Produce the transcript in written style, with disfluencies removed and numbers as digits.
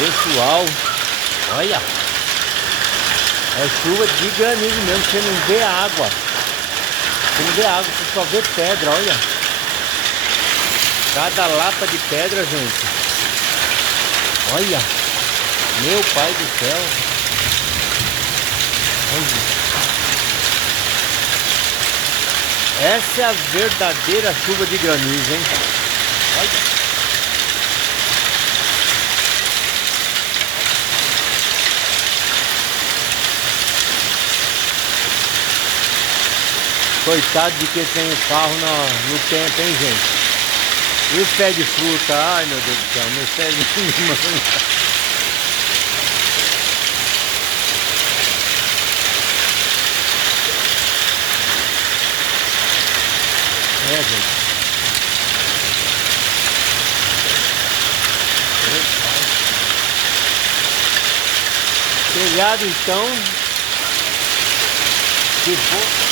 Pessoal, olha, é chuva de granizo mesmo, você não vê água. Você não vê água, você só vê pedra, olha. Cada lata de pedra, gente. Olha, meu pai do céu. Olha. Essa é a verdadeira chuva de granizo, hein? Olha. Coitado de quem tem o carro no tempo, hein, gente? E os pés de fruta? Ai, meu Deus do céu, meus pés de fruta. É, gente. Telhado, então, se for...